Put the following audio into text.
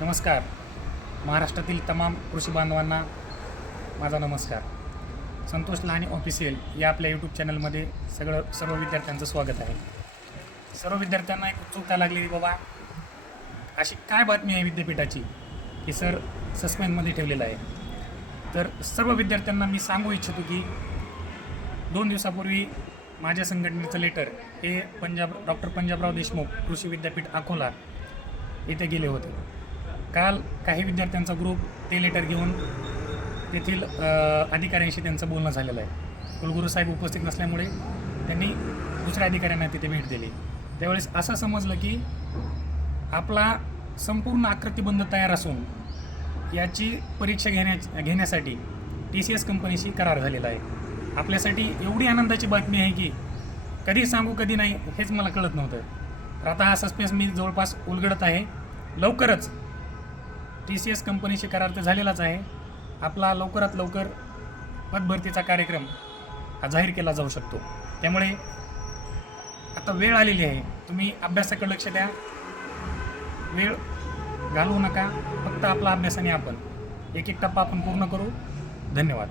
नमस्कार. महाराष्ट्रातील तमाम कृषी बांधवांना माझा नमस्कार. संतोष लहाने ऑफिशियल या आपल्या यूट्यूब चॅनलमध्ये सगळं सर्व विद्यार्थ्यांचं स्वागत आहे. सर्व विद्यार्थ्यांना एक उत्सुकता लागलेली बाबा अशी काय बातमी आहे विद्यापीठाची? की सर सस्पेन्समध्ये ठेवलेलं आहे. तर सर्व विद्यार्थ्यांना मी सांगू इच्छितो की दोन दिवसापूर्वी माझ्या संघटनेचं लेटर हे पंजाब डॉक्टर पंजाबराव देशमुख कृषी विद्यापीठ अकोला येथे गेले होते. काल काही विद्यार्थ्यांचा ग्रुप ते लेटर घेऊन तेथील अधिकाऱ्यांशी त्यांचं बोलणं झालेलं आहे. कुलगुरू साहेब उपस्थित नसल्यामुळे त्यांनी दुसऱ्या अधिकाऱ्यांना तिथे भेट दिली. त्यावेळेस असं समजलं की आपला संपूर्ण आकृतीबंध तयार असून याची परीक्षा घेण्या घेण्यासाठी टी सी एस कंपनीशी करार झालेला आहे. आपल्यासाठी एवढी आनंदाची बातमी आहे की कधी सांगू कधी नाही हेच मला कळत नव्हतं. तर आता हा सस्पेन्स मी जवळपास उलगडत आहे. लवकरच टी सी एस कंपनीशी करार तर झालेलाच आहे. आपला लवकरात लवकर पदभरतीचा कार्यक्रम हा जाहीर केला जाऊ शकतो. त्यामुळे आता वेळ आलेली आहे. तुम्ही अभ्यासाकडे लक्ष द्या. वेळ घालवू नका. फक्त आपला अभ्यासाने आपण एक एक टप्पा आपण पूर्ण करू. धन्यवाद.